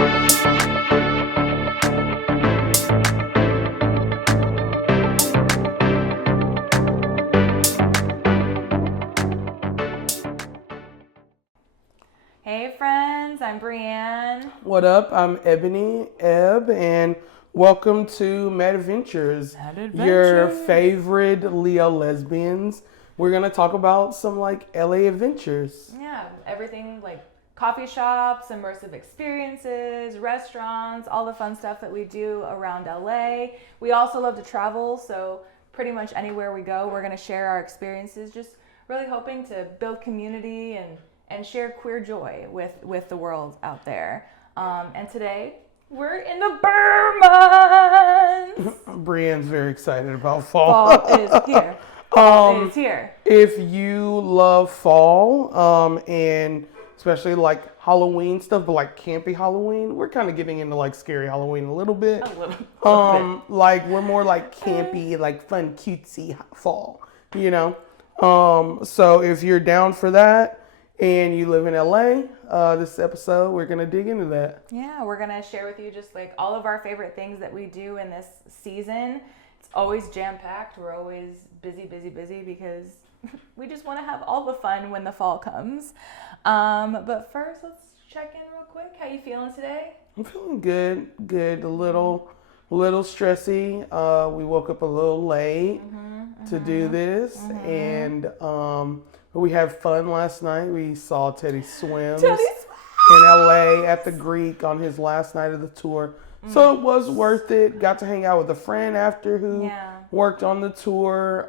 Hey friends, I'm Brianne. What up? I'm Ebony, and welcome to Mad Adventures, your favorite Leo lesbians. We're gonna talk about some like LA adventures. Yeah, everything like coffee shops, immersive experiences, restaurants, all the fun stuff that we do around LA. We also love to travel, so pretty much anywhere we go, we're gonna share our experiences, just really hoping to build community and share queer joy with the world out there. And today, we're in the BER Month! Brienne's very excited about fall. Fall is here. Fall is here. If you love fall, and especially like Halloween stuff, but like campy Halloween, we're kind of getting into like scary Halloween a little bit. A little bit. Like we're more like campy, like fun, cutesy fall, you know? So if you're down for that, and you live in LA, this episode, we're going to dig into that. Yeah, we're going to share with you just like all of our favorite things that we do in this season. It's always jam-packed. We're always busy because we just want to have all the fun when the fall comes. But first, let's check in real quick. How you feeling today? I'm feeling good. A little stressy. We woke up a little late to do this. And we had fun last night. We saw Teddy Swims in LA at the Greek on his last night of the tour. So it was worth it. Got to hang out with a friend after who worked on the tour.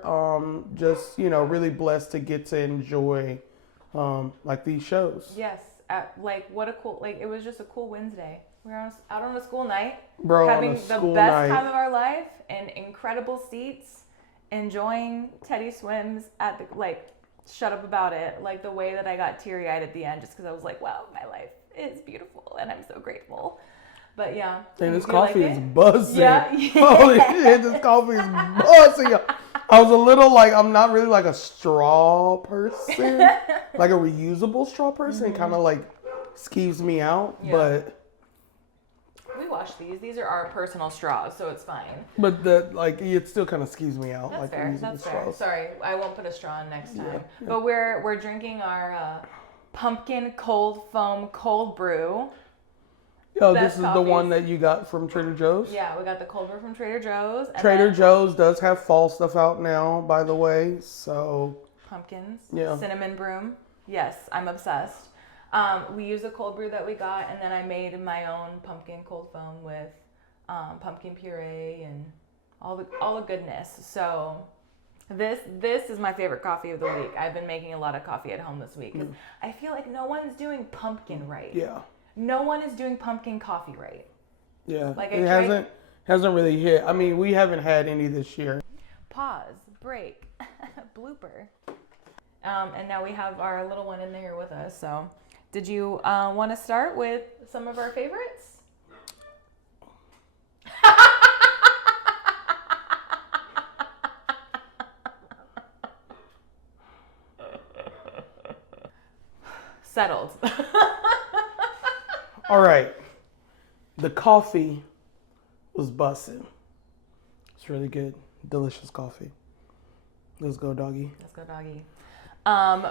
Just, really blessed to get to enjoy like these shows. Yes. What a cool, it was just a cool Wednesday. We were out on a school night, Bro, having the best time of our life and incredible seats, enjoying Teddy Swims at the, shut up about it, like the way that I got teary-eyed at the end just because I was like, wow, my life is beautiful and I'm so grateful. But yeah. And this coffee is buzzing. Yeah. Holy shit, this coffee is buzzing. I was a little I'm not really like a straw person, like a reusable straw person. It kind of skeeves me out, but. We wash these. These are our personal straws, so it's fine. But it still kind of skeeves me out. That's fair. That's fair. Straws. Sorry, I won't put a straw in next time. Yeah. But we're drinking our pumpkin cold foam cold brew. Yo, this is the one that you got from Trader Joe's? Yeah, we got the cold brew from Trader Joe's. And Trader Joe's does have fall stuff out now, by the way. So pumpkins. Yeah. Cinnamon broom. Yes, I'm obsessed. We use a cold brew that we got, and then I made my own pumpkin cold foam with pumpkin puree and all the goodness. So this is my favorite coffee of the week. I've been making a lot of coffee at home this week because I feel like no one's doing pumpkin right. Yeah. No one is doing pumpkin coffie right. Yeah. It hasn't really hit. I mean, we haven't had any this year. Pause. Break. Blooper. And now we have our little one in there with us. So, did you want to start with some of our favorites? Settled. All right. The coffee was bussin'. It's really good. Delicious coffee. Let's go, doggy. Let's go, doggy.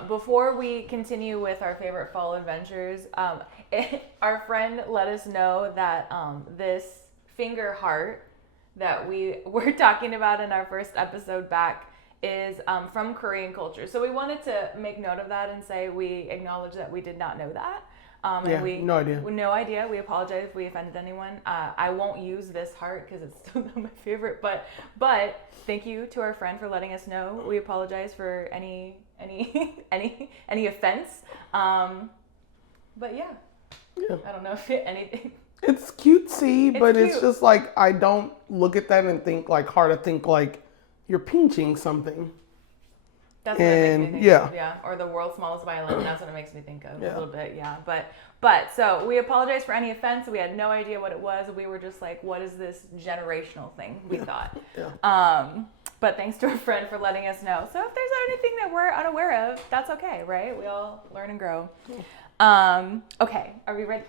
Before we continue with our favorite fall adventures, our friend let us know that this finger heart that we were talking about in our first episode back is from Korean culture. So we wanted to make note of that and say we acknowledge that we did not know that. No idea. No idea. We apologize if we offended anyone. I won't use this heart because it's still not my favorite. But thank you to our friend for letting us know. We apologize for any offense. But yeah. I don't know if anything. It's cutesy, but cute. It's just I don't look at that and think heart. I think you're pinching something. That's what it makes me think of, yeah. Or the world's smallest violin. That's what it makes me think of a little bit, yeah. But so we apologize for any offense. We had no idea what it was. We were just like, what is this generational thing? We thought. Yeah. But thanks to our friend for letting us know. So if there's anything that we're unaware of, that's okay, right? We all learn and grow. Okay, are we ready?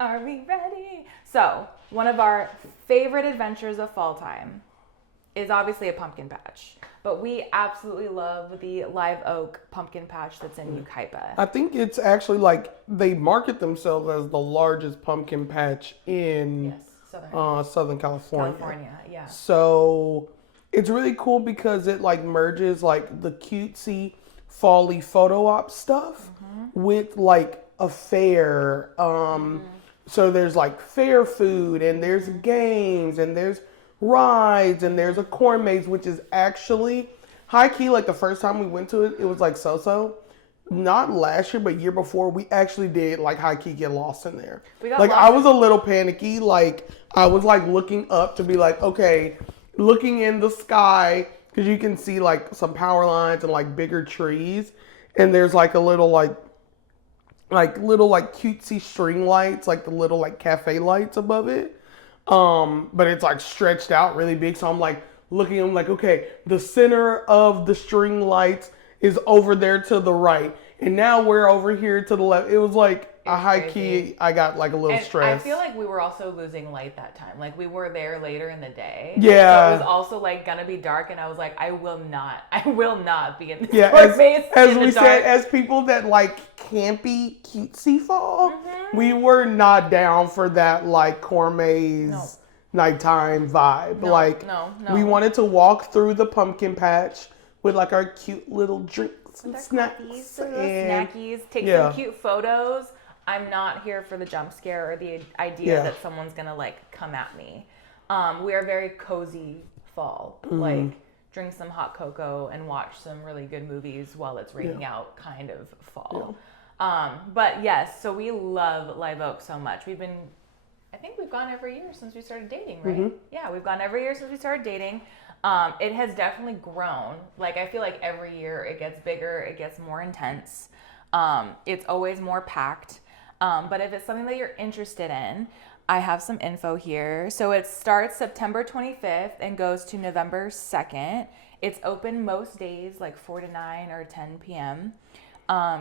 Are we ready? So, one of our favorite adventures of fall time is obviously a pumpkin patch. But we absolutely love the live oak pumpkin patch that's in Yucaipa. I think it's actually like they market themselves as the largest pumpkin patch in Southern California. Yeah. So it's really cool because it like merges like the cutesy fall-y photo op stuff with like a fair. So there's like fair food and there's games and there's rides and there's a corn maze, which is actually high key. Like the first time we went to it, it was like so. Not last year, but year before, we actually did like high key get lost in there. Like I was a little panicky. Like I was like looking up to be like, okay, looking in the sky because you can see like some power lines and like bigger trees, and there's like a little like cutesy string lights, like the little like cafe lights above it. But it's like stretched out really big. So I'm like looking, I'm like, okay, the center of the string lights is over there to the right. And now we're over here to the left. It was like a high key, I got like a little stressed. I feel like we were also losing light that time. Like we were there later in the day. Yeah. So it was also like gonna be dark and I was like, I will not be in this as we said, as people that like campy cutesy fall, we were not down for that like corn maze nighttime vibe. No. We wanted to walk through the pumpkin patch with like our cute little drinks and snacks. Take some cute photos. I'm not here for the jump scare or the idea that someone's gonna like come at me. We are very cozy fall, like drink some hot cocoa and watch some really good movies while it's raining out kind of fall. But yes, so we love Live Oak so much. I think we've gone every year since we started dating, right? Yeah, we've gone every year since we started dating. It has definitely grown. Like I feel like every year it gets bigger, it gets more intense. It's always more packed. But if it's something that you're interested in, I have some info here. So it starts September 25th and goes to November 2nd. It's open most days, like 4 to 9 or 10 p.m.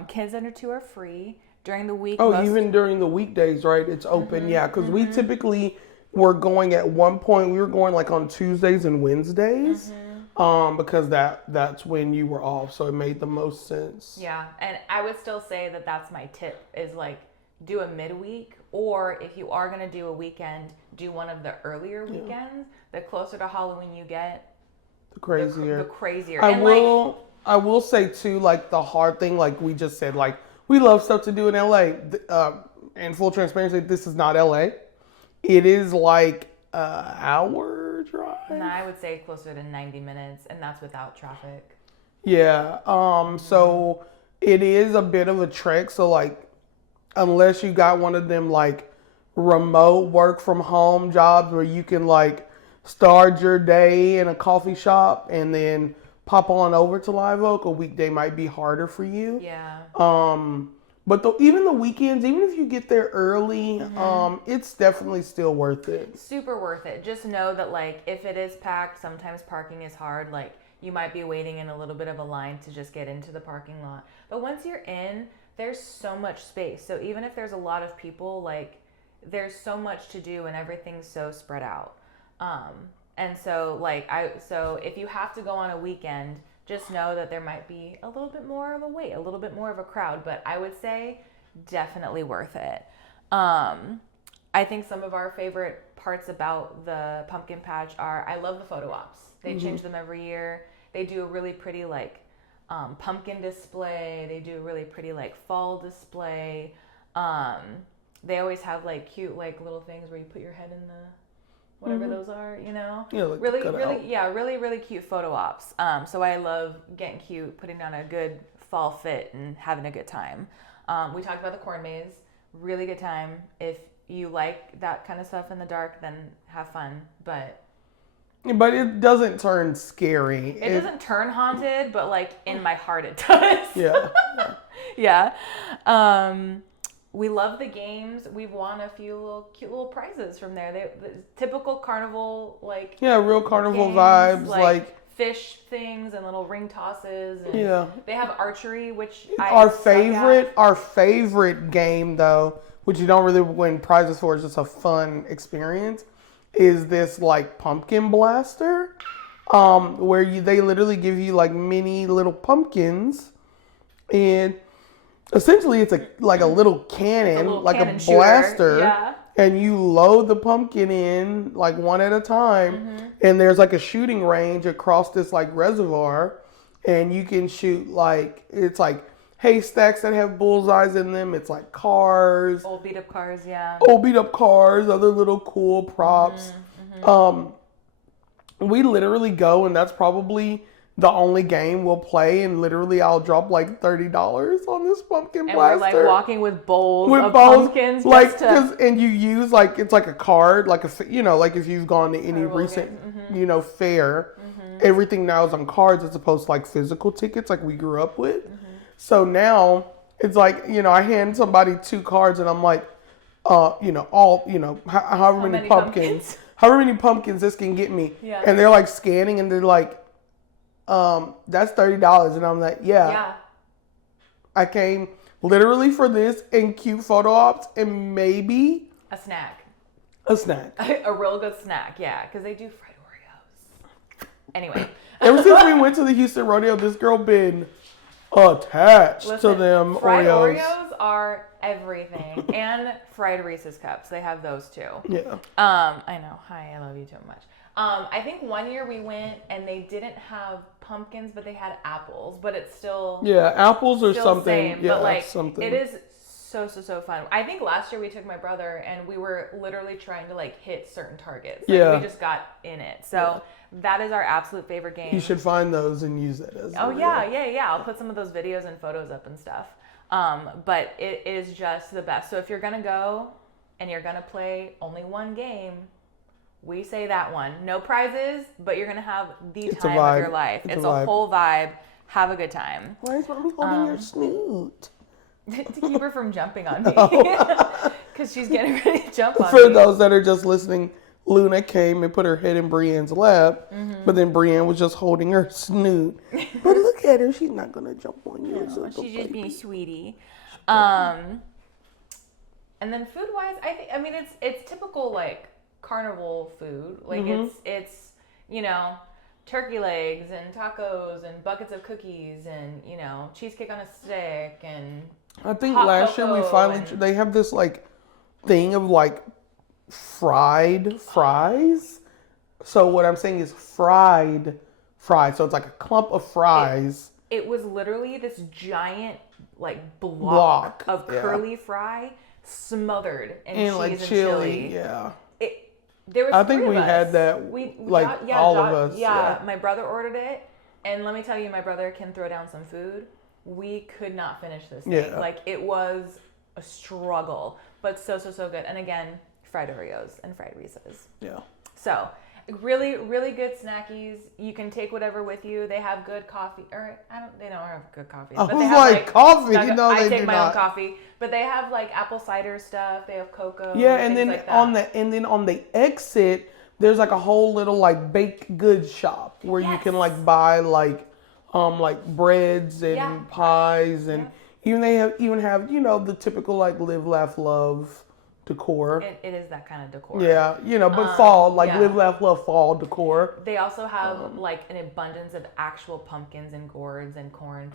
Kids under 2 are free. During the week. Even during the weekdays, right? It's open. Yeah, because we typically were going at one point, we were going like on Tuesdays and Wednesdays. Because that's when you were off. So it made the most sense. Yeah. And I would still say that that's my tip is like do a midweek, or if you are going to do a weekend, do one of the earlier weekends. The closer to Halloween you get, the crazier. The crazier. I will say too, like the hard thing, like we just said, like we love stuff to do in LA. And full transparency, this is not LA. It is like an hour drive. No, I would say closer to 90 minutes, and that's without traffic. Yeah. So it is a bit of a trek. So like, unless you got one of them like remote work from home jobs where you can like start your day in a coffee shop and then pop on over to Live Oak, a weekday might be harder for you. Yeah. But even the weekends, even if you get there early, it's definitely still worth it. Super worth it. Just know that like if it is packed, sometimes parking is hard. Like you might be waiting in a little bit of a line to just get into the parking lot. But once you're in, there's so much space. So even if there's a lot of people, like there's so much to do and everything's so spread out. And so so if you have to go on a weekend, just know that there might be a little bit more of a wait, a little bit more of a crowd, but I would say definitely worth it. I think some of our favorite parts about the pumpkin patch are, I love the photo ops. They change them every year. They do a really pretty like pumpkin display. They do a really pretty like fall display. They always have like cute like little things where you put your head in the whatever those are, you know? Yeah, like really cute photo ops. So I love getting cute, putting on a good fall fit and having a good time. We talked about the corn maze, really good time. If you like that kind of stuff in the dark, then have fun, but it doesn't turn scary. It doesn't turn haunted, but like in my heart it does. Yeah. We love the games. We've won a few cute little prizes from there. The typical carnival, like real carnival games, vibes, like fish things and little ring tosses. And Yeah. they have archery, which Our favorite game though, which you don't really win prizes for, is just a fun experience, is this like pumpkin blaster, where they literally give you like mini little pumpkins, and essentially it's like a little cannon, like a blaster. Yeah. And you load the pumpkin in like one at a time, and there's like a shooting range across this like reservoir, and you can shoot like, it's like haystacks that have bullseyes in them. It's like cars, Old beat up cars, yeah. other little cool props. We literally go, and that's probably the only game we'll play, and literally I'll drop like $30 on this pumpkin blaster. And we're like walking with bowls of pumpkins, like, and you use like, it's like a card, like like if you've gone to any recent, fair, everything now is on cards as opposed to like physical tickets like we grew up with. So now it's like, I hand somebody 2 cards and I'm like, however many pumpkins, however many pumpkins this can get me. Yeah. And they're like scanning and they're like, that's $30. And I'm like, yeah. I came literally for this and cute photo ops and maybe a snack. A real good snack, yeah, because they do fried Oreos. Anyway. Ever since we went to the Houston rodeo, this girl been attached to them fried Oreos. Oreos are everything. And fried Reese's cups. They have those too. Yeah. I know. Hi, I love you too much. I think one year we went and they didn't have pumpkins, but they had apples. But it's still apples or still something. Same, yeah, but like something. it is so fun. I think last year we took my brother and we were literally trying to like hit certain targets. Like, we just got in it. So that is our absolute favorite game. You should find those and use it as. Yeah. I'll put some of those videos and photos up and stuff. But it is just the best. So if you're gonna go and you're gonna play only one game, we say that one. No prizes, but you're gonna have the time of your life. It's a whole vibe. Have a good time. Why is mommy holding your snoot? To keep her from jumping on me. Because she's getting ready to jump on me. For those that are just listening, Luna came and put her head in Brianne's lap, but then Brianne was just holding her snoot. But look at her. She's not going to jump on you. No, she's just being sweetie. And then food-wise, I mean, it's typical, like, carnival food. Like, it's turkey legs and tacos and buckets of cookies and, cheesecake on a stick and I think last year we finally, they have this, like, thing of, like, fried fries. So what I'm saying is fried fries. So it's like a clump of fries. It was literally this giant, like, block of curly fry smothered in cheese like and chili. Yeah. There was I think we of us. had that, all of us. Yeah, my brother ordered it. And let me tell you, my brother can throw down some food. We could not finish this thing. Yeah. Like, it was a struggle. But so good. And again, fried Oreos and fried Reese's. Yeah. So, really, really good snackies. You can take whatever with you. They have good coffee. They don't have good coffee. I But was they have, like, coffee? No, I they take do my not. own coffee. But they have, like, apple cider stuff. They have cocoa. Yeah, and then like that. on the exit, there's like a whole little like baked goods shop where you can like buy like breads and pies and even have the typical like live, laugh, love decor. It is that kind of decor. Yeah, but fall, like live, laugh, love fall decor. They also have like an abundance of actual pumpkins and gourds and corn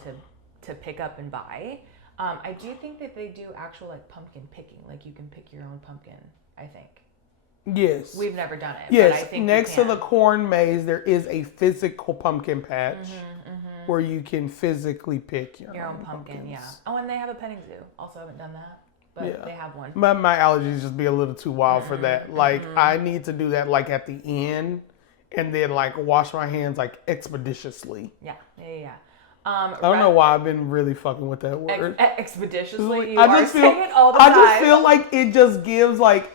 to pick up and buy. I do think that they do actual like pumpkin picking. Like you can pick your own pumpkin, I think. Yes. We've never done it. Yes. But I think next to the corn maze, there is a physical pumpkin patch where you can physically pick your own pumpkin. pumpkins. Yeah. Oh, and they have a petting zoo. Also haven't done that, but they have one. My allergies just be a little too wild for that. Like I need to do that like at the end, and then like wash my hands like expeditiously. Yeah. I don't know why I've been really fucking with that word. Expeditiously. I just feel like it just gives like,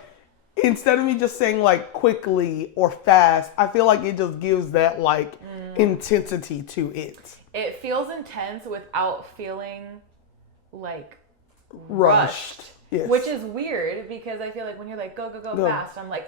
instead of me just saying like quickly or fast, I feel like it just gives that like intensity to it. It feels intense without feeling like rushed. Yes. Which is weird because I feel like when you're like, go fast, I'm like,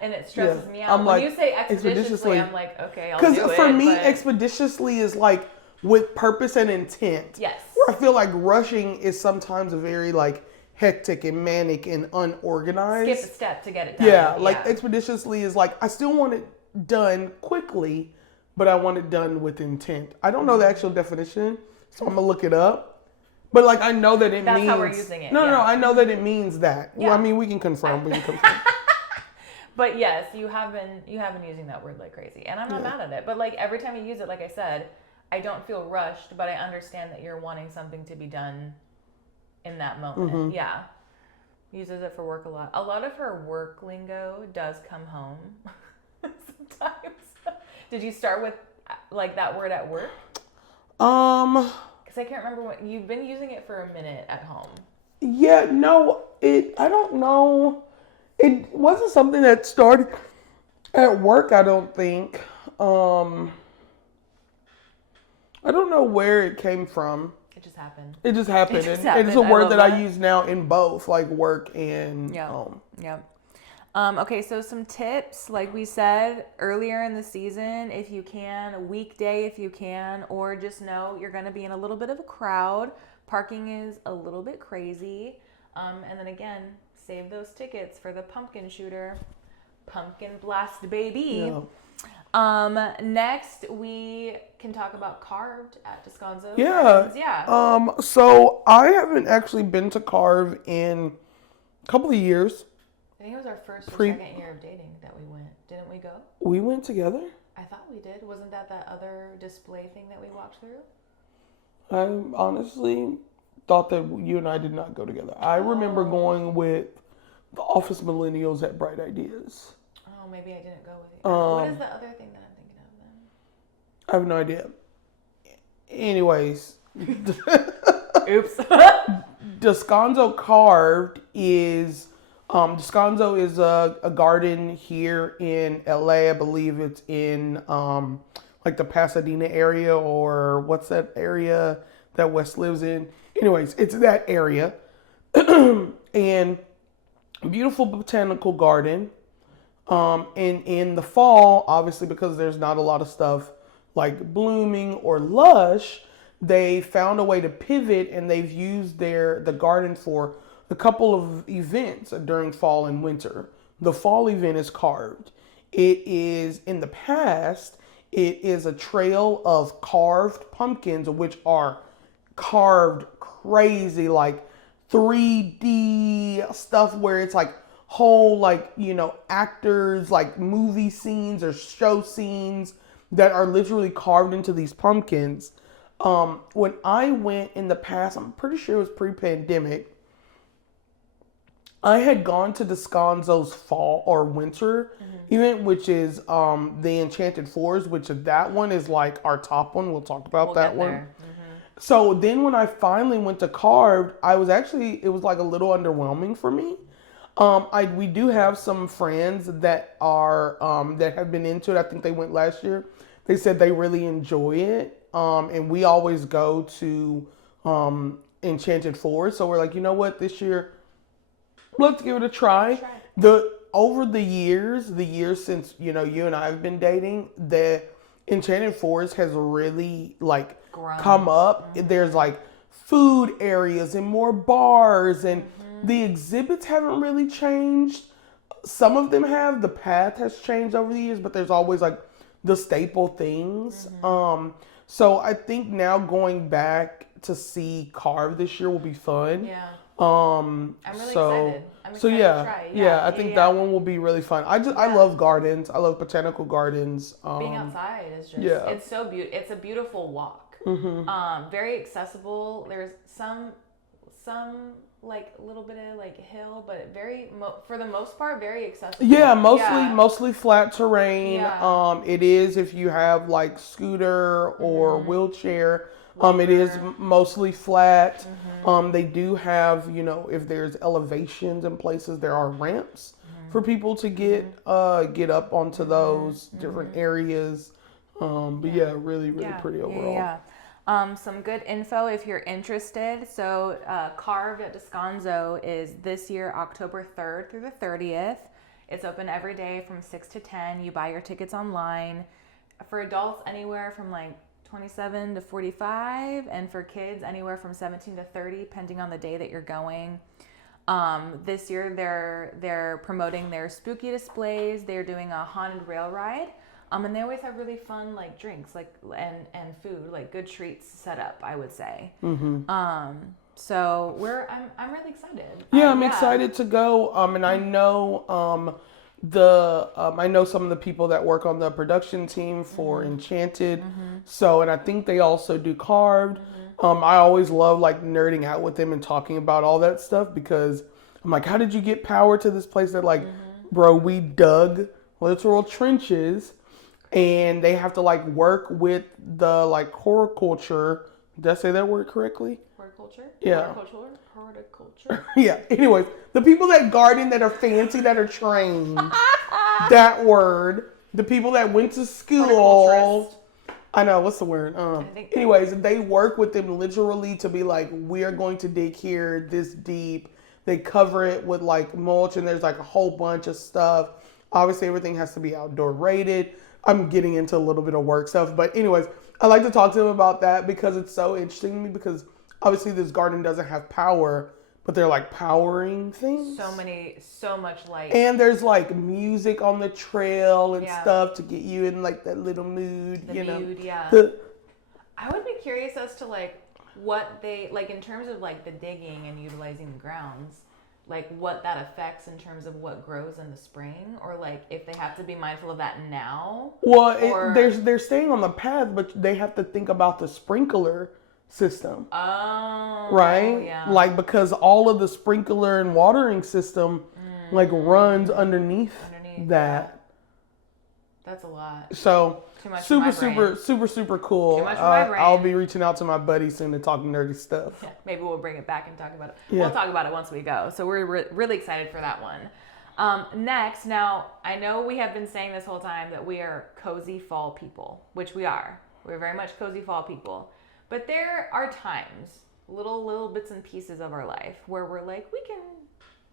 and it stresses me out. I'm When like, you say expeditiously, I'm like, okay, I'll do it. Because for me, expeditiously is like with purpose and intent. Yes. Where I feel like rushing is sometimes a very like hectic and manic and unorganized. Skip a step to get it done. Yeah, like expeditiously is like, I still want it done quickly, but I want it done with intent. I don't know the actual definition, so I'm going to look it up. But like, I know that it That's means. how we're using it. No, I know that it means that. Yeah. Well, I mean, we can confirm. But yes, you have been using that word like crazy, and I'm not mad at it. But like every time you use it, like I said, I don't feel rushed, but I understand that you're wanting something to be done in that moment. Mm-hmm. Yeah, uses it for work a lot. A lot of her work lingo does come home sometimes. Did you start with like that word at work? Because I can't remember when you've been using it for a minute at home. Yeah, no, I don't know. It wasn't something that started at work, I don't think. I don't know where it came from. It just happened. It just happened. And it's a word that I use now in both, like work and home. Yep. Okay, so some tips, like we said earlier in the season, if you can, a weekday if you can, or just know you're going to be in a little bit of a crowd. Parking is a little bit crazy. And then again, save those tickets for the pumpkin shooter. Pumpkin blast, baby. Yeah. Next, we can talk about Carved at Descanso. Yeah. So I haven't actually been to Carve in a couple of years. I think it was our first or second year of dating that we went. Didn't we go? We went together? I thought we did. Wasn't that other display thing that we walked through? I honestly thought that you and I did not go together. I remember going with the Office Millennials at Bright Ideas. Oh, maybe I didn't go with you. What is the other thing that I'm thinking of then? I have no idea. Anyways. Oops. Descanso Carved is... Descanso is a garden here in LA. I believe it's in like the Pasadena area, or what's that area that Wes lives in? Anyways, it's that area. And beautiful botanical garden. And in the fall, obviously because there's not a lot of stuff like blooming or lush, they found a way to pivot, and they've used the garden for a couple of events during fall and winter. The fall event is Carved. It is, in the past, it is a trail of carved pumpkins, which are carved crazy, like 3D stuff where it's like whole, like, actors, like movie scenes or show scenes that are literally carved into these pumpkins. When I went in the past, I'm pretty sure it was pre-pandemic, I had gone to Descanso's fall or winter event, which is the Enchanted Forest, which that one is like our top one. We'll talk about that one. Mm-hmm. So then when I finally went to Carved, it was like a little underwhelming for me. We do have some friends that are that have been into it. I think they went last year. They said they really enjoy it. And we always go to Enchanted Forest. So we're like, you know what, this year, let's give it a try. Over the years since you and I have been dating, the Enchanted Forest has really like come up. Mm-hmm. There's like food areas and more bars, and the exhibits haven't really changed. Some of them have. The path has changed over the years, but there's always like the staple things. So I think now going back to see Carve this year will be fun. Yeah. I'm really excited. I'm excited to try. Yeah, I think that one will be really fun. I love gardens. I love botanical gardens. Being outside is just it's so beautiful. It's a beautiful walk. Mm-hmm. Very accessible. There's some like a little bit of like hill, but for the most part very accessible. Yeah, mostly flat terrain. Yeah. It is if you have like scooter or wheelchair. It is mostly flat. They do have, if there's elevations in places, there are ramps for people to get up onto those different areas. But really, really pretty overall. Some good info if you're interested. So Carved at Descanso is this year October 3rd through the 30th. It's open every day from 6 to 10. You buy your tickets online. For adults, anywhere from like 27 to 45, and for kids, anywhere from 17 to 30, depending on the day that you're going. This year, they're promoting their spooky displays. They're doing a haunted rail ride. And they always have really fun like drinks and food, like good treats set up, I would say. So I'm really excited. Yeah, I'm excited to go. And I know I know some of the people that work on the production team for Enchanted. So, and I think they also do Carved. I always love like nerding out with them and talking about all that stuff, because I'm like, how did you get power to this place? That like, bro, we dug literal trenches. And they have to like work with the like horticulture. Did I say that word correctly? Horticulture? Yeah. Horticulture? Yeah. Anyways, the people that garden, that are fancy, that are trained. That word. The people that went to school. I know, what's the word? Anyways, they work with them literally to be like, we are going to dig here this deep. They cover it with like mulch, and there's like a whole bunch of stuff. Obviously, everything has to be outdoor rated. I'm getting into a little bit of work stuff, but anyways, I like to talk to them about that because it's so interesting to me, because obviously this garden doesn't have power, but they're like powering things. So much light. And there's like music on the trail and stuff to get you in like that little mood, I would be curious as to like what they, like in terms of like the digging and utilizing the grounds, like what that affects in terms of what grows in the spring, or like if they have to be mindful of that now. Well, they're staying on the path, but they have to think about the sprinkler system. Oh, right? Yeah. Like, because all of the sprinkler and watering system like runs underneath that. That's a lot. So Too much super cool. Too much for my brain. I'll be reaching out to my buddy soon to talk nerdy stuff. Yeah, maybe we'll bring it back and talk about it. Yeah. We'll talk about it once we go. So we're really excited for that one. Next, now I know we have been saying this whole time that we are cozy fall people, which we are. We're very much cozy fall people. But there are times, little bits and pieces of our life where we're like,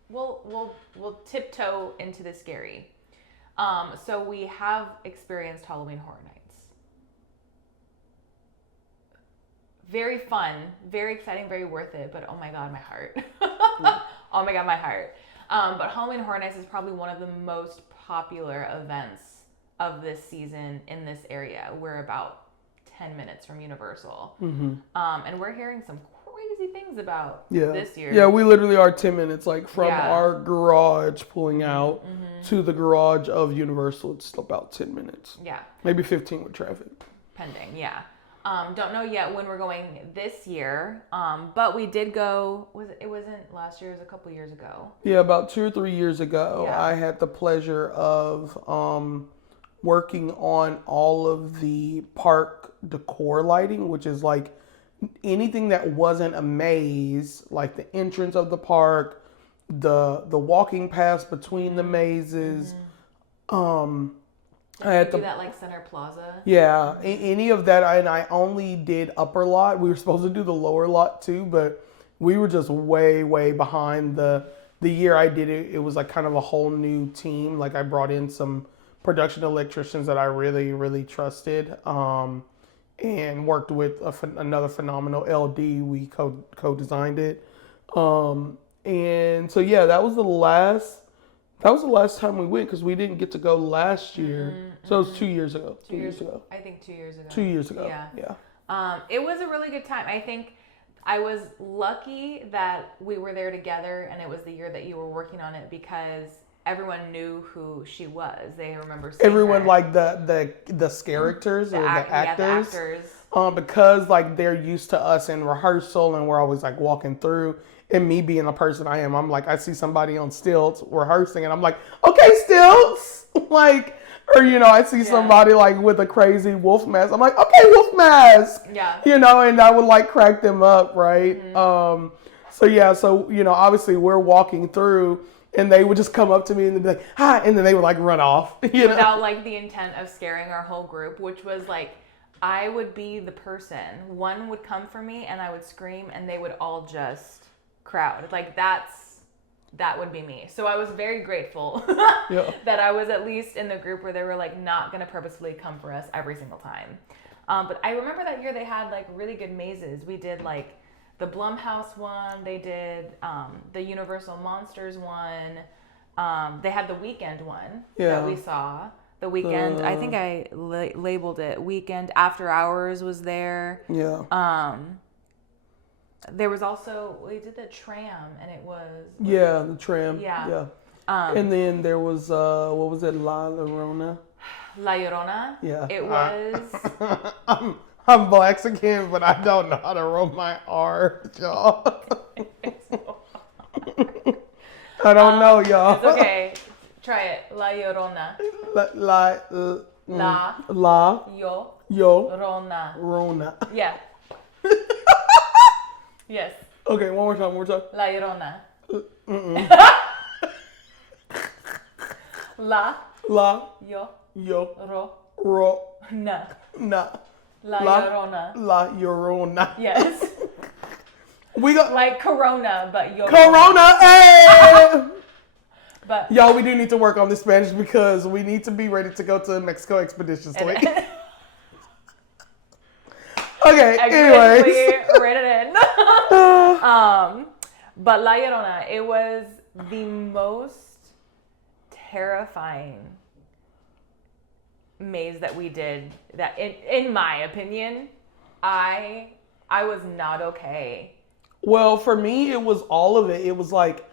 we'll tiptoe into the scary. So we have experienced Halloween Horror Nights. Very fun, very exciting, very worth it, but oh my God, my heart. Oh my God, my heart. But Halloween Horror Nights is probably one of the most popular events of this season in this area. We're about 10 minutes from Universal. And we're hearing some crazy things about this year. Yeah, we literally are 10 minutes, like from our garage pulling out to the garage of Universal. It's about 10 minutes. Yeah. Maybe 15 with traffic. Pending, yeah. Don't know yet when we're going this year, but we did go. It wasn't last year? It was a couple years ago. Yeah, about 2 or 3 years ago, I had the pleasure of working on all of the park decor lighting, which is like anything that wasn't a maze, like the entrance of the park, the walking paths between the mazes. I had to do that like Center Plaza. Yeah, any of that, and I only did upper lot. We were supposed to do the lower lot too, but we were just way behind. The year I did it, it was like kind of a whole new team. Like I brought in some production electricians that I really trusted, and worked with another phenomenal LD. We co-designed it, and so yeah, that was the last time we went, because we didn't get to go last year. So it was 2 years ago. 2 years ago. I think 2 years ago. 2 years ago. Yeah. It was a really good time. I think I was lucky that we were there together, and it was the year that you were working on it, because everyone knew who she was. They remember seeing everyone her. Like the characters or the actors. The actors. Because like they're used to us in rehearsal, and we're always like walking through. And me being the person I am, I'm like, I see somebody on stilts rehearsing, and I'm like, okay, stilts, like, or I see somebody like with a crazy wolf mask. I'm like, okay, wolf mask, and I would like crack them up, right? So obviously we're walking through, and they would just come up to me and they'd be like, hi, and then they would like run off, without like the intent of scaring our whole group, which was like I would be the person. One would come for me and I would scream and they would all just crowd. Like that would be me. So I was very grateful that I was at least in the group where they were like not going to purposefully come for us every single time. But I remember that year they had like really good mazes. We did like the Blumhouse one. They did the Universal Monsters one. They had the Weekend one that we saw. The Weekend, I think I labeled it Weekend After Hours was there. Yeah. There was also, we did the tram and it was... the tram. Yeah. And then there was, what was it, La Llorona? La Llorona? Yeah. It was... I'm Blaxican, but I don't know how to roll my R, y'all. I don't know, y'all. It's okay. Try it. La Llorona. La Llorona. Rona. Yeah. Yes. Okay, one more time. La Llorona. La Na. La Llorona. La Llorona. Yes. We got like Corona, but Llorona. Corona, hey! But y'all, we do need to work on the Spanish because we need to be ready to go to the Mexico expedition. So okay, anyways. Read it in. But La Llorona, it was the most terrifying maze that we did. That, in my opinion, I was not okay. Well, for me, it was all of it. It was like,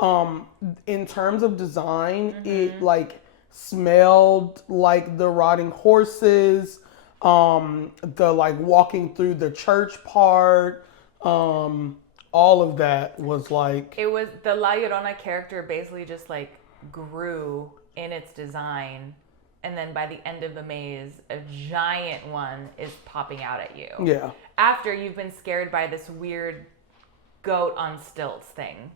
in terms of design, it like smelled like the rotting horses, the like walking through the church part, all of that was like... It was, the La Llorona character basically just like grew in its design. And then by the end of the maze, a giant one is popping out at you. Yeah. After you've been scared by this weird goat on stilts thing.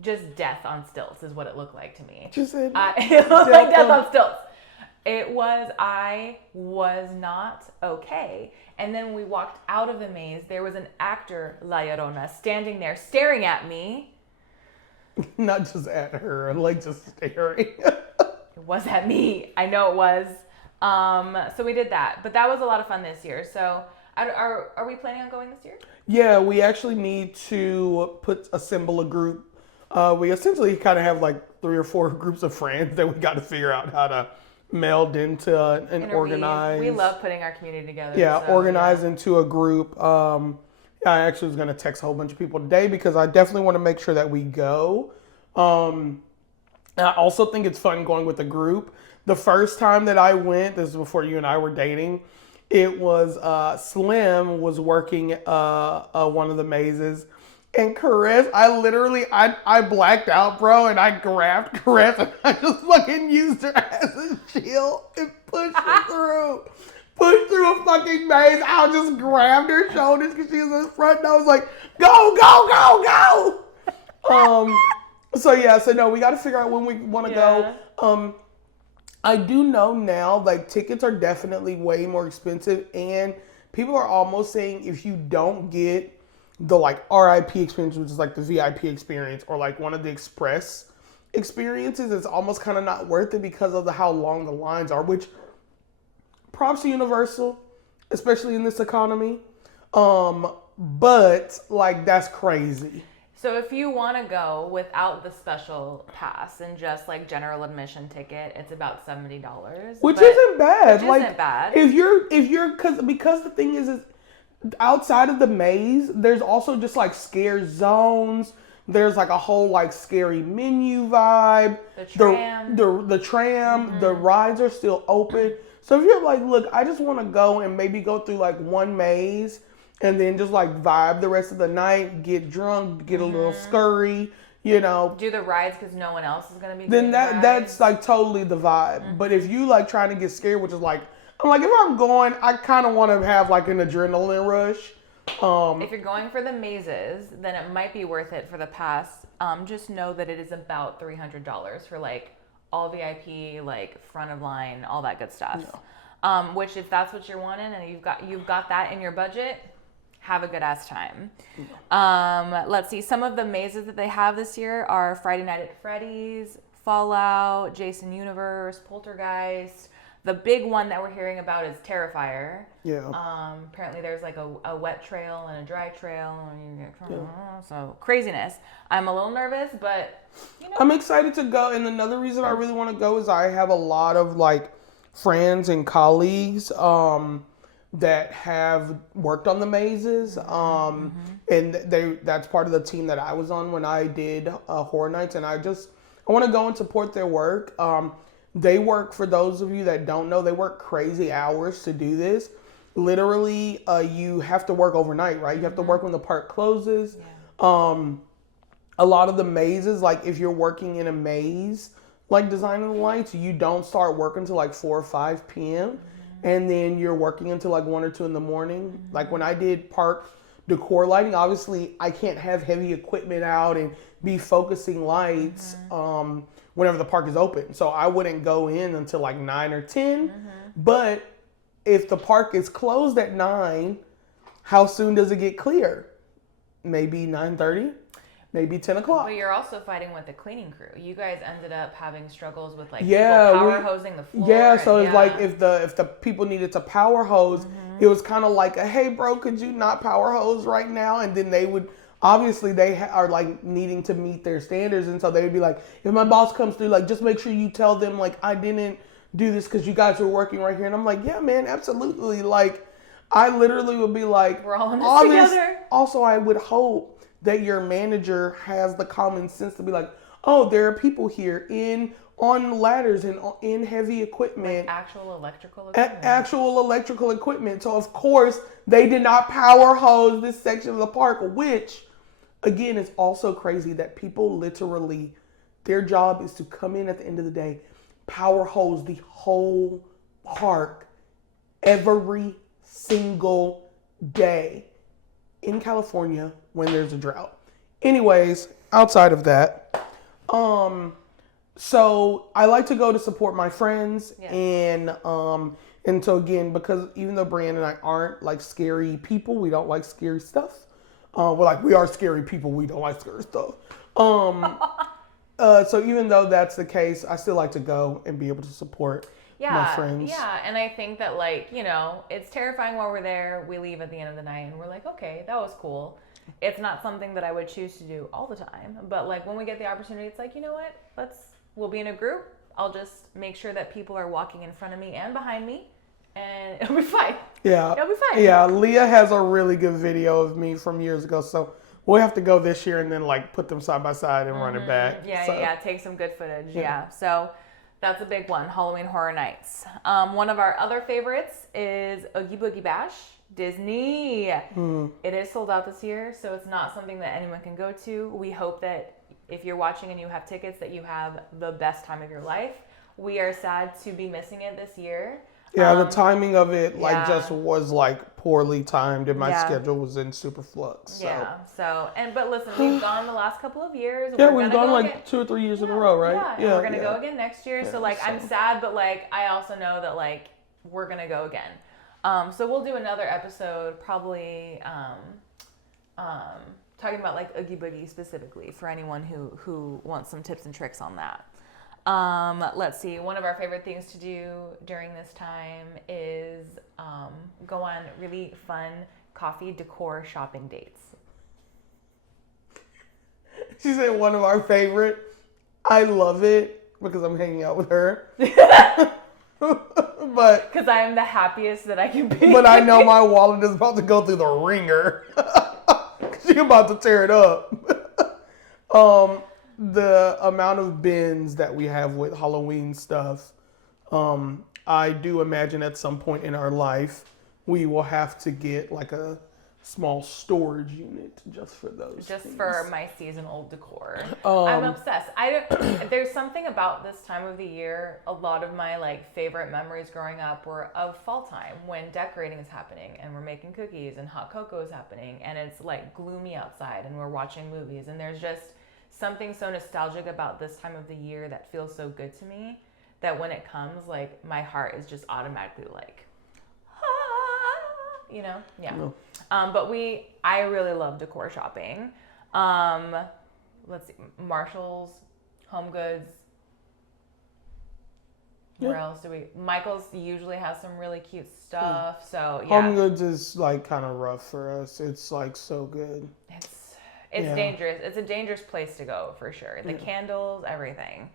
Just death on stilts is what it looked like to me. Just said it looked like death on stilts. I was not okay. And then when we walked out of the maze, there was an actor, La Llorona, standing there staring at me. Not just at her, like just staring. It was at me. I know it was. So we did that. But that was a lot of fun this year. So are we planning on going this year? Yeah, we actually need to assemble a group. We essentially kind of have like 3 or 4 groups of friends that we got to figure out how to meld into and organize. We love putting our community together. Yeah, organize into a group. I actually was going to text a whole bunch of people today because I definitely want to make sure that we go. And I also think it's fun going with a group. The first time that I went, this is before you and I were dating, it was Slim was working one of the mazes. And Caress, I blacked out, bro, and I grabbed Caress and I just fucking used her as a shield and pushed her through. Pushed through a fucking maze. I just grabbed her shoulders because she was in the front and I was like, go, go, go, go. So no, we got to figure out when we want to go. I do know now, like, tickets are definitely way more expensive, and people are almost saying if you don't get the like RIP experience, which is like the VIP experience, or like one of the express experiences, it's almost kind of not worth it because of how long the lines are, which props to Universal, especially in this economy. But like, that's crazy. So if you want to go without the special pass and just like general admission ticket, it's about $70. Which isn't bad. Which isn't bad. If you're because the thing is outside of the maze, there's also just like scare zones. There's like a whole like scary menu vibe. The tram. The tram, the rides are still open. So if you're like, look, I just want to go and maybe go through like one maze and then just like vibe the rest of the night, get drunk, get a little scurry, you know. Do the rides because no one else is going to be doing then that's like totally the vibe. But if you like trying to get scared, which is like, I'm like, if I'm going, I kind of want to have like an adrenaline rush. If you're going for the mazes, then it might be worth it for the pass. Just know that it is about $300 for like all VIP, like front of line, all that good stuff. which if that's what you're wanting and you've got that in your budget, have a good ass time. Let's see. Some of the mazes that they have this year are Friday Night at Freddy's, Fallout, Jason Universe, Poltergeist. The big one that we're hearing about is Terrifier. Yeah. Apparently there's like a wet trail and a dry trail. So craziness. I'm a little nervous, but you know. I'm excited to go. And another reason I really want to go is I have a lot of like friends and colleagues that have worked on the mazes. And that's part of the team that I was on when I did Horror Nights. And I want to go and support their work. They work, for those of you that don't know, they work crazy hours to do this. Literally, you have to work overnight, right? You have to work when the park closes. Yeah. A lot of the mazes, like if you're working in a maze, like designing the lights, you don't start working until like 4 or 5 p.m. And then you're working until like 1 or 2 in the morning. Like when I did park decor lighting, obviously I can't have heavy equipment out and be focusing lights whenever the park is open. So I wouldn't go in until like 9 or 10. But if the park is closed at 9, how soon does it get clear? Maybe 9:30, maybe 10 o'clock. But you're also fighting with the cleaning crew. You guys ended up having struggles with like people power hosing the floor. Yeah, so it's like if the people needed to power hose, it was kind of like hey bro, could you not power hose right now? And then they would, obviously they are like needing to meet their standards, and so they would be like, if my boss comes through, like just make sure you tell them like I didn't do this because you guys were working right here. And I'm like, yeah man, absolutely. Like I literally would be like, we're all in this together. Also, I would hope that your manager has the common sense to be like, oh, there are people here on ladders and in heavy equipment. Like actual electrical equipment. So of course they did not power hose this section of the park, which again is also crazy that people literally, their job is to come in at the end of the day, power hose the whole park every single day in California when there's a drought. Anyways, outside of that, so I like to go to support my friends. And so again, because even though Brianne and I aren't like scary people, we don't like scary stuff. We are scary people, we don't like scary stuff. So even though that's the case, I still like to go and be able to support my friends. Yeah, and I think that like, you know, it's terrifying while we're there. We leave at the end of the night and we're like, okay, that was cool. It's not something that I would choose to do all the time, but like when we get the opportunity, it's like, you know what, we'll be in a group. I'll just make sure that people are walking in front of me and behind me, and it'll be fine. Yeah. It'll be fine. Yeah, Leah has a really good video of me from years ago, so we'll have to go this year and then like put them side by side and run it back. Yeah, take some good footage. Yeah. So that's a big one, Halloween Horror Nights. One of our other favorites is Oogie Boogie Bash, Disney. It is sold out this year, so it's not something that anyone can go to. We hope that if you're watching and you have tickets, that you have the best time of your life. We are sad to be missing it this year. Yeah, the timing of it just was like poorly timed, and my schedule was in super flux. So. Yeah. But listen, we've gone the last couple of years. Yeah, we've gone like 2 or 3 years in a row, right? Yeah, and we're gonna go again next year. So like, I'm sad, but like, I also know that like we're gonna go again. So we'll do another episode, probably talking about like Oogie Boogie specifically for anyone who wants some tips and tricks on that. Let's see. One of our favorite things to do during this time is go on really fun coffee decor shopping dates. She said one of our favorite. I love it because I'm hanging out with her. But because I am the happiest that I can be. But I know my wallet is about to go through the ringer. She's about to tear it up. The amount of bins that we have with Halloween stuff, I do imagine at some point in our life we will have to get like a small storage unit just for those. Just things. For my seasonal decor. I'm obsessed. There's something about this time of the year. A lot of my like favorite memories growing up were of fall time when decorating is happening and we're making cookies and hot cocoa is happening and it's like gloomy outside and we're watching movies, and there's just something so nostalgic about this time of the year that feels so good to me that when it comes, like my heart is just automatically like, you know? Yeah. No. But I really love decor shopping. Let's see, Marshalls, Home Goods. Where else do we? Michael's usually has some really cute stuff. So yeah. Home Goods is like kind of rough for us. It's like so good. It's dangerous. It's a dangerous place to go for sure. The candles, everything.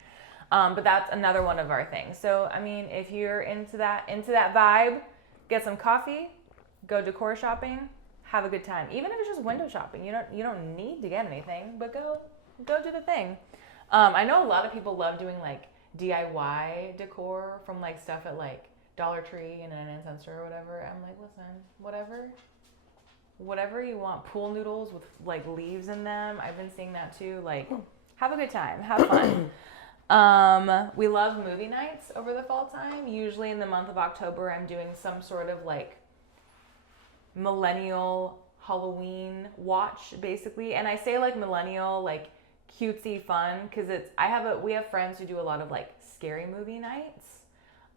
But that's another one of our things. So I mean, if you're into that vibe, get some coffee, go decor shopping, have a good time. Even if it's just window shopping, you don't need to get anything, but go do the thing. I know a lot of people love doing like DIY decor from like stuff at like Dollar Tree and 99 cents or whatever. I'm like, listen, whatever you want. Pool noodles with like leaves in them. I've been seeing that too. Like, have a good time, have fun. We love movie nights over the fall time. Usually in the month of October, I'm doing some sort of like millennial Halloween watch basically. And I say like millennial, like cutesy fun, because we have friends who do a lot of like scary movie nights.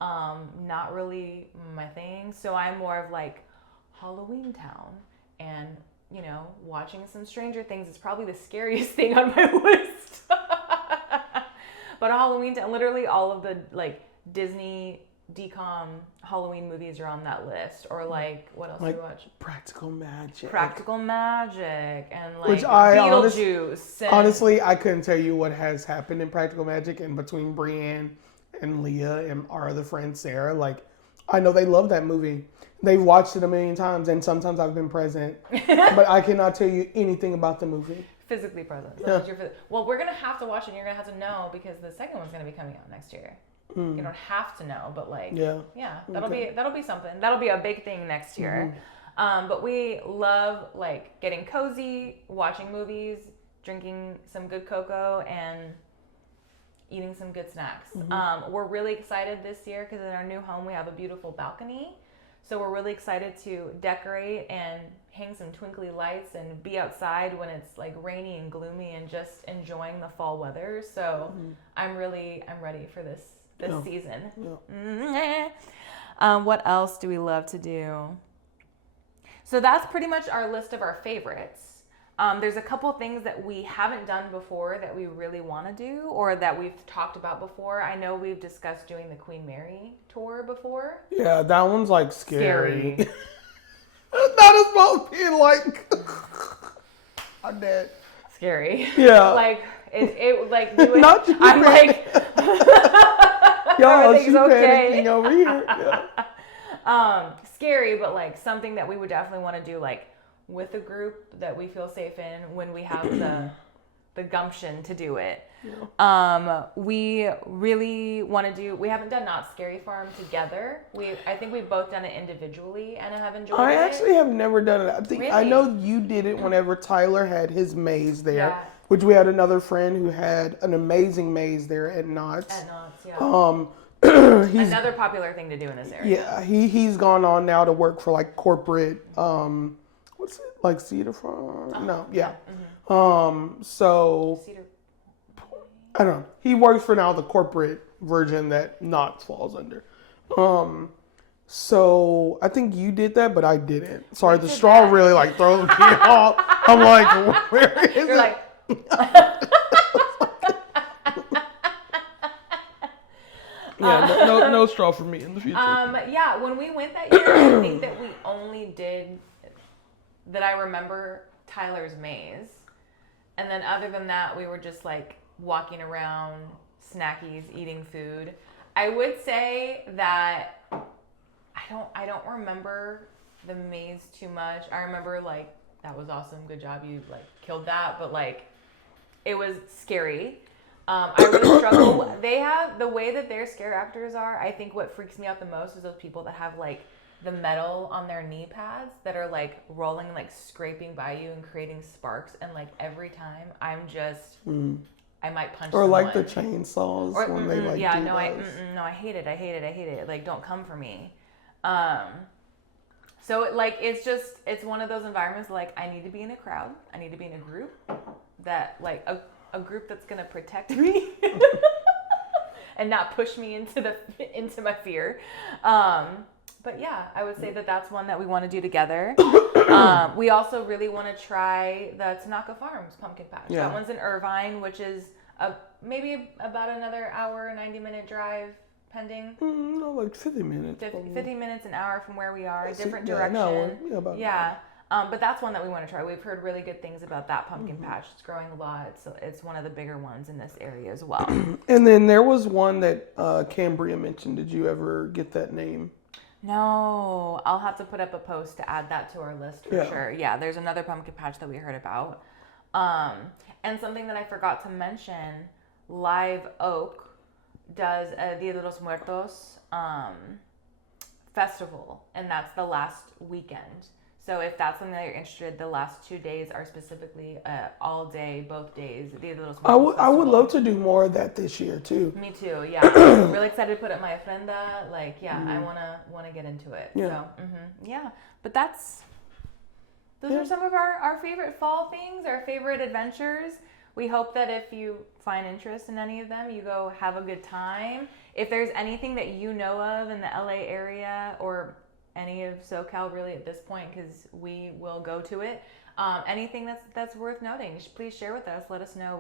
Not really my thing. So I'm more of like Halloween Town, and you know, watching some Stranger Things is probably the scariest thing on my list. But Halloween Town, literally all of the like Disney DCOM Halloween movies are on that list. Or like, what else do you watch? Practical Magic and like Which Beetlejuice. Honestly, I couldn't tell you what has happened in Practical Magic and between Brianne and Leah and our other friend Sarah. Like, I know they love that movie. They've watched it a million times, and sometimes I've been present, but I cannot tell you anything about the movie. Physically present. So well, we're gonna have to watch it, and you're gonna have to know, because the second one's gonna be coming out next year. You don't have to know, but like, that'll be something. That'll be a big thing next year. But we love like getting cozy, watching movies, drinking some good cocoa, and eating some good snacks. We're really excited this year because in our new home we have a beautiful balcony. So we're really excited to decorate and hang some twinkly lights and be outside when it's like rainy and gloomy and just enjoying the fall weather. So I'm ready for this season. What else do we love to do? So that's pretty much our list of our favorites. There's a couple things that we haven't done before that we really want to do, or that we've talked about before. I know we've discussed doing the Queen Mary tour before. Yeah, that one's like scary. That is both being like, I'm dead. Scary. Yeah. Like it like do it. Not you. I'm like, y'all, she's everything's okay. panicking over here. Yeah. Scary, but like something that we would definitely want to do, like with a group that we feel safe in when we have the gumption to do it. Yeah. We really want to do. We haven't done Not Scary Farm together. I think we've both done it individually and have enjoyed it. I actually have never done it. Really? I know you did it whenever Tyler had his maze there, which we had another friend who had an amazing maze there at Knott's. At Knott's, yeah. Another popular thing to do in this area. Yeah, he's gone on now to work for like corporate. What's it like, Cedar Farm? No, yeah. So Cedar. I don't know. He works for now the corporate version that Knott's falls under. So I think you did that, but I didn't. Sorry, the straw really like throws me off. I'm like, where is You're it? like. Yeah, no straw for me in the future. Yeah, when we went that year, I think that we only did, that I remember, Tyler's maze. And then other than that, we were just like walking around, snackies, eating food. I would say that I don't remember the maze too much. I remember like, that was awesome, good job, you like killed that, but like, it was scary. I really struggle. They have, the way that their scare actors are, I think what freaks me out the most is those people that have like the metal on their knee pads that are like rolling and like scraping by you and creating sparks, and like every time I'm just I might punch or someone. like the chainsaws when they like yeah, do no, those. I hate it. Like, don't come for me. So like it's one of those environments like I need to be in a crowd. I need to be in a group that like a group that's gonna protect me and not push me into my fear. But yeah, I would say that that's one that we want to do together. We also really want to try the Tanaka Farms pumpkin patch. Yeah. That one's in Irvine, which is maybe about another hour, 90-minute drive, pending. No, like 50 minutes. 50 minutes, an hour from where we are, different Yeah, direction. Yeah. But that's one that we want to try. We've heard really good things about that pumpkin patch. It's growing a lot. It's one of the bigger ones in this area as well. And then there was one that Cambria mentioned. Did you ever get that name? No, I'll have to put up a post to add that to our list for sure. Yeah, there's another pumpkin patch that we heard about. And something that I forgot to mention, Live Oak does a Dia de los Muertos festival, and that's the last weekend. So if that's something that you're interested, the last 2 days are specifically all day, both days, Dia de los Muertos I would love to do more of that this year too. Me too, yeah. I'm really excited to put up my ofrenda. Like, yeah, I wanna get into it. Yeah. So, yeah. But those are some of our favorite fall things, our favorite adventures. We hope that if you find interest in any of them, you go have a good time. If there's anything that you know of in the LA area or any of SoCal really at this point, because we will go to it. Anything that's worth noting, please share with us. Let us know.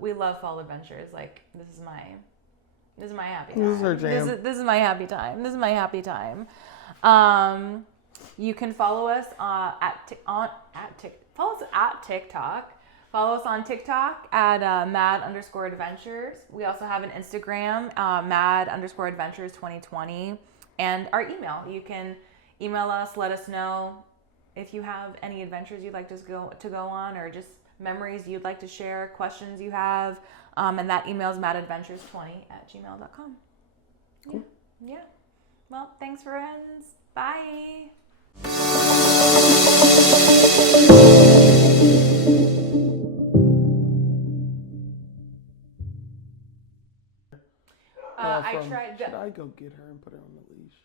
We love fall adventures. Like this is my happy time. This is our jam. This is my happy time. This is my happy time. You can follow us follow us at TikTok. Follow us on TikTok at mad_adventures. We also have an Instagram, mad_adventures 2020, and our email. You can email us, let us know if you have any adventures you'd like to go on, or just memories you'd like to share, questions you have, and that email is madadventures20@gmail.com. Cool. Yeah. Well, thanks, friends. Bye. Should I go get her and put her on the leash?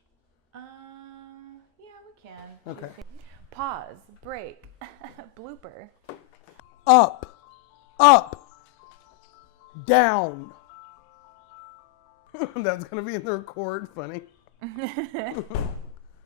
Yeah, we can. Okay. Pause. Break. Blooper. Up, down. That's gonna be in the record. Funny.